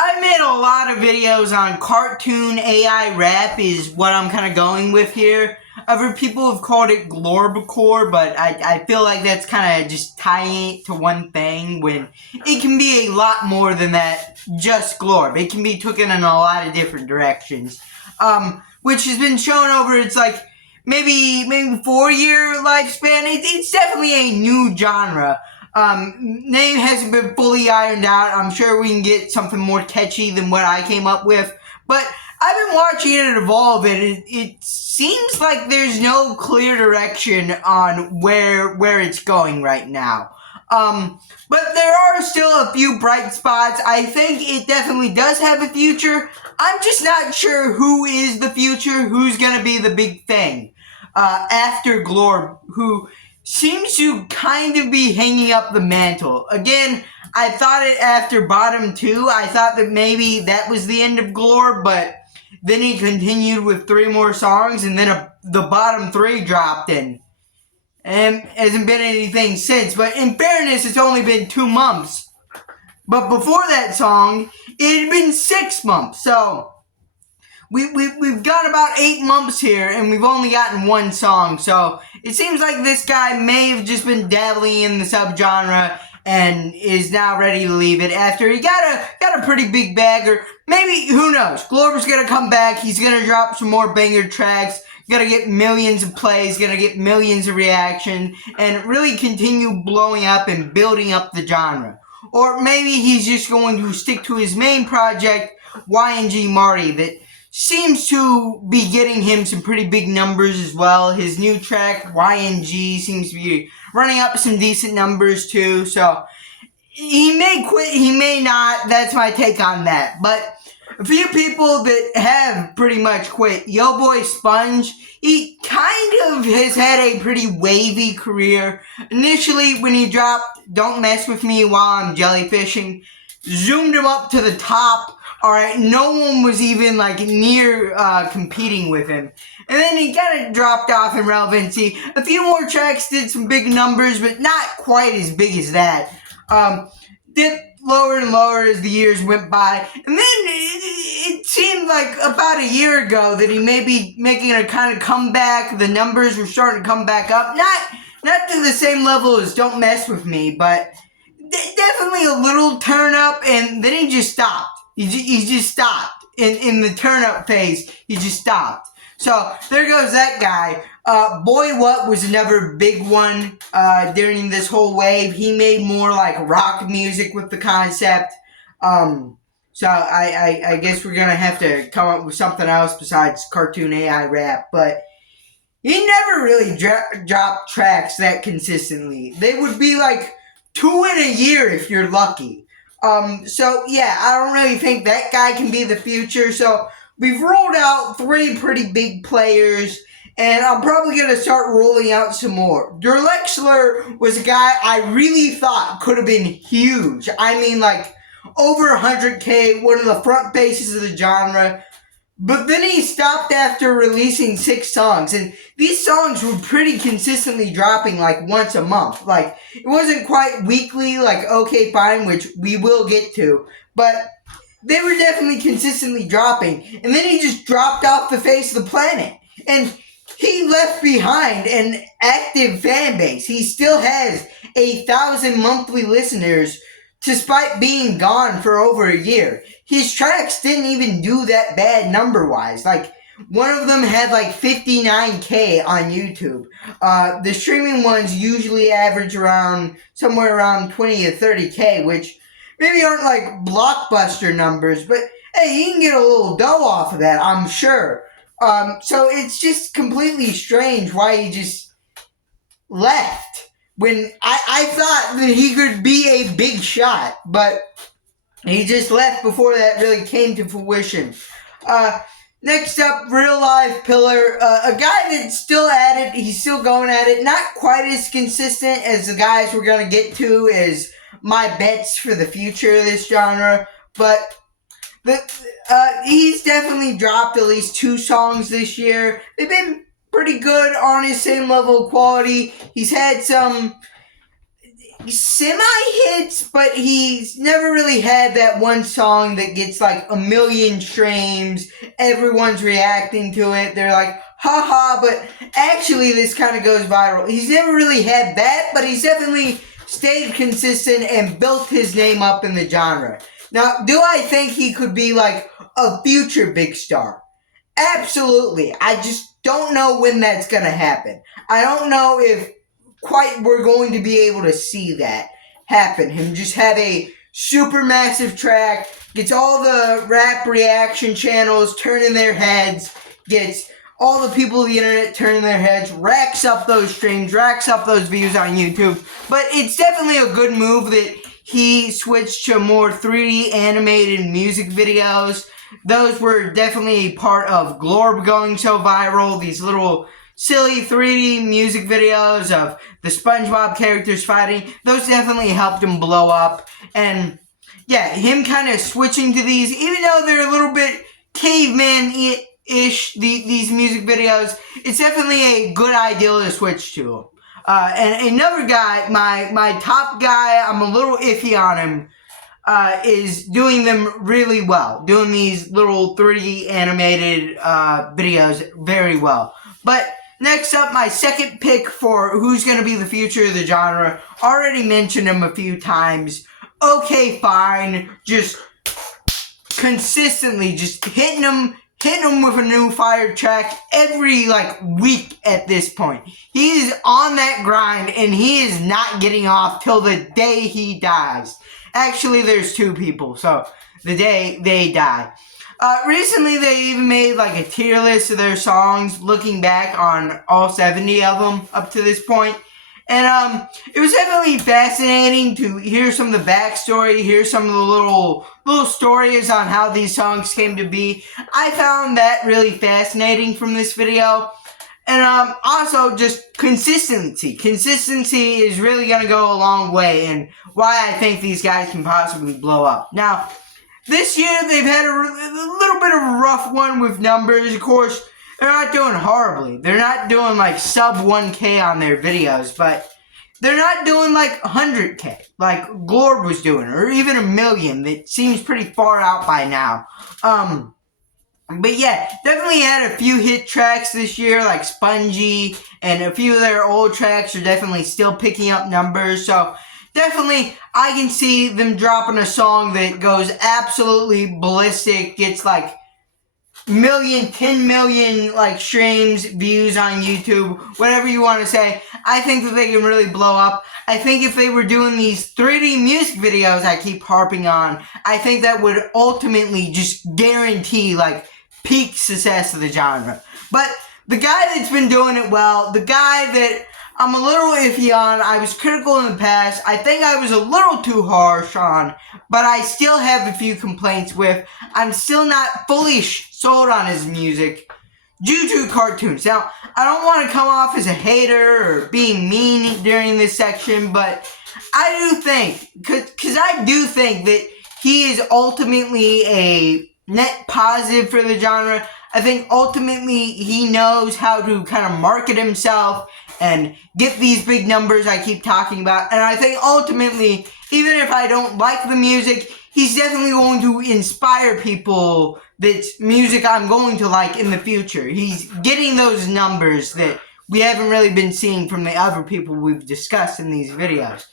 I made a lot of videos on cartoon AI rap is what I'm kind of going with here. Other people have called it glorbacore, but I feel like that's kind of just tying it to one thing when it can be a lot more than that, just glorb. It can be taken in a lot of different directions. Which has been shown over, it's like maybe 4-year lifespan. It's definitely a new genre. Name hasn't been fully ironed out. I'm sure we can get something more catchy than what I came up with. But I've been watching it evolve, and it seems like there's no clear direction on where it's going right now. But there are still a few bright spots. I think it definitely does have a future. I'm just not sure who is the future, who's gonna be the big thing after Glorb, who seems to kind of be hanging up the mantle. Again, I thought it after Bottom 2. I thought that maybe that was the end of Glorb, but then he continued with 3 more songs, and then the Bottom 3 dropped in. And hasn't been anything since. But in fairness, it's only been 2 months. But before that song, it had been 6 months. So we've got about 8 months here, and we've only gotten 1 song. So it seems like this guy may have just been dabbling in the subgenre and is now ready to leave it after he got a pretty big bag. Or maybe, who knows, Glorber's gonna come back. He's gonna drop some more banger tracks. Gonna get millions of plays, gonna get millions of reaction, and really continue blowing up and building up the genre. Or maybe he's just going to stick to his main project, YNG Marty, that seems to be getting him some pretty big numbers as well. His new track, YNG, seems to be running up some decent numbers too, so he may quit, he may not. That's my take on that. But a few people that have pretty much quit. Yo Boy Sponge, he kind of has had a pretty wavy career. Initially, when he dropped Don't Mess With Me While I'm Jellyfishing, zoomed him up to the top. Alright, no one was even like near competing with him. And then he kind of dropped off in relevancy. A few more tracks did some big numbers, but not quite as big as that. Dipped lower and lower as the years went by. And then it seemed like about a year ago that he may be making a kind of comeback. The numbers were starting to come back up. Not to the same level as Don't Mess With Me, but definitely a little turn up, and then he just stopped. He just stopped. In the turn up phase, he just stopped. So there goes that guy. Boy What was another big one during this whole wave. He made more like rock music with the concept. So I guess we're going to have to come up with something else besides cartoon AI rap. But he never really dropped tracks that consistently. They would be like 2 in a year if you're lucky. So yeah, I don't really think that guy can be the future. So we've rolled out 3 pretty big players, and I'm probably going to start rolling out some more. Derlexler was a guy I really thought could have been huge. I mean, like, over 100K, one of the front faces of the genre. But then he stopped after releasing 6 songs, and these songs were pretty consistently dropping like once a month. Like, it wasn't quite weekly like OK Fine, which we will get to, but they were definitely consistently dropping. And then he just dropped off the face of the planet, and he left behind an active fan base. He still has 1,000 monthly listeners despite being gone for over a year. His tracks didn't even do that bad number-wise. Like, one of them had like 59K on YouTube. The streaming ones usually average around, somewhere around 20 to 30K, which maybe aren't like blockbuster numbers, but hey, you can get a little dough off of that, I'm sure. So it's just completely strange why he just left. When I thought that he could be a big shot, but he just left before that really came to fruition. Next up, Real Life Pillar. A guy that's still at it. He's still going at it. Not quite as consistent as the guys we're going to get to as my bets for the future of this genre. But he's definitely dropped at least 2 songs this year. They've been pretty good on his same level of quality. He's had some semi-hits, but he's never really had that one song that gets like 1 million streams. Everyone's reacting to it. They're like, haha, but actually this kind of goes viral. He's never really had that, but he's definitely stayed consistent and built his name up in the genre. Now, do I think he could be like a future big star? Absolutely. I just don't know when that's going to happen. I don't know if quite we're going to be able to see that happen. Him just have a super massive track, gets all the rap reaction channels turning their heads, gets all the people of the internet turning their heads, racks up those streams, racks up those views on YouTube. But it's definitely a good move that he switched to more 3D animated music videos. Those were definitely part of Glorb going so viral. These little silly 3D music videos of the SpongeBob characters fighting. Those definitely helped him blow up. And yeah, him kind of switching to these, even though they're a little bit caveman-ish, these music videos, it's definitely a good idea to switch to. And another guy, my top guy, I'm a little iffy on him, is doing them really well. Doing these little 3D animated videos very well. But next up, my second pick for who's going to be the future of the genre. Already mentioned him a few times. Okay, fine. Just consistently just hitting him with a new fire track every week at this point. He is on that grind and he is not getting off till the day he dies. Actually, there's two people, so the day they die. Recently, they even made a tier list of their songs, looking back on all 70 of them up to this point. And it was definitely fascinating to hear some of the backstory, hear some of the little stories on how these songs came to be. I found that really fascinating from this video. And also just consistency. Consistency is really going to go a long way and why I think these guys can possibly blow up. Now, this year they've had a little bit of a rough one with numbers. Of course, they're not doing horribly. They're not doing sub 1K on their videos, but they're not doing 100K like Glorb was doing, or even 1 million. That seems pretty far out by now. But yeah, definitely had a few hit tracks this year, like Spongy, and a few of their old tracks are definitely still picking up numbers. So definitely, I can see them dropping a song that goes absolutely ballistic, gets 10 million streams, views on YouTube, whatever you want to say. I think that they can really blow up. I think if they were doing these 3D music videos I keep harping on, I think that would ultimately just guarantee peak success of the genre. But the guy that's been doing it well, the guy that I'm a little iffy on, I was critical in the past, I think I was a little too harsh on, but I still have a few complaints with. I'm still not fully sold on his music. Juju Cartoons. Now, I don't want to come off as a hater or being mean during this section, but I do think, because I do think that he is ultimately a net positive for the genre. I think ultimately he knows how to kind of market himself and get these big numbers I keep talking about. And I think ultimately, even if I don't like the music, he's definitely going to inspire people that's music I'm going to like in the future. He's getting those numbers that we haven't really been seeing from the other people we've discussed in these videos.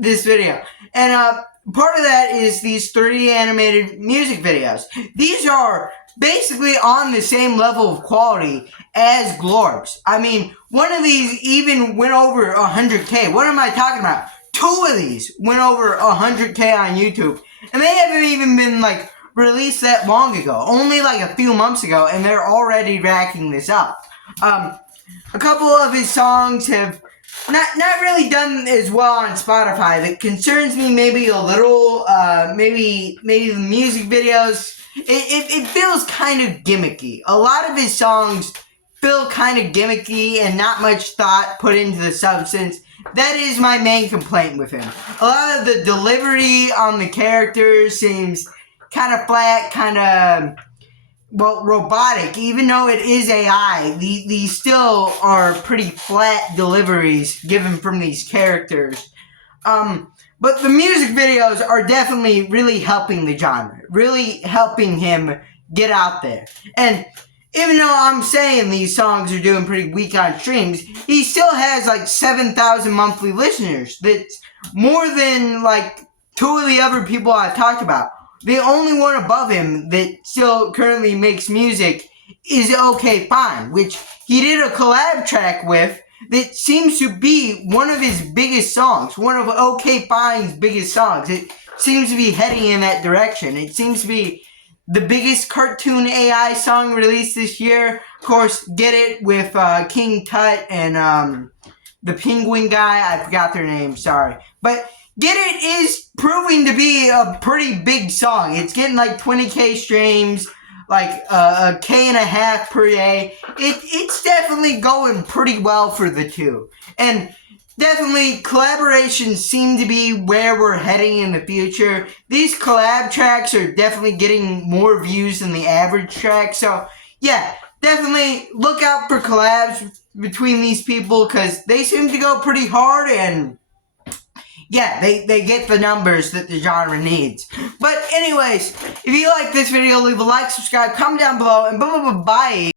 This video. And part of that is these 3D animated music videos. These are basically on the same level of quality as Glorb's. I mean, one of these even went over 100K. What am I talking about? Two of these went over 100K on YouTube. And they haven't even been released that long ago. Only a few months ago, and they're already racking this up. A couple of his songs have not really done as well on Spotify. That concerns me maybe a little. Maybe the music videos. It feels kind of gimmicky. A lot of his songs feel kind of gimmicky and not much thought put into the substance. That is my main complaint with him. A lot of the delivery on the characters seems kind of flat, kind of, robotic. Even though it is AI, these still are pretty flat deliveries given from these characters. But the music videos are definitely really helping the genre, really helping him get out there. And even though I'm saying these songs are doing pretty weak on streams, he still has like 7,000 monthly listeners. That's more than like two of the other people I've talked about. The only one above him that still currently makes music is OK Fine, which he did a collab track with that seems to be one of his biggest songs, one of OK Fine's biggest songs. It seems to be heading in that direction. It seems to be the biggest cartoon AI song released this year. Of course, Get It with King Tut and the penguin guy. I forgot their name, sorry. But Get It is proving to be a pretty big song. It's getting like 20K streams, like a K and a half per day. It's definitely going pretty well for the two. And definitely collaborations seem to be where we're heading in the future. These collab tracks are definitely getting more views than the average track. So yeah, definitely look out for collabs between these people because they seem to go pretty hard and yeah, they get the numbers that the genre needs. But anyways, if you like this video, leave a like, subscribe, comment down below, and bye.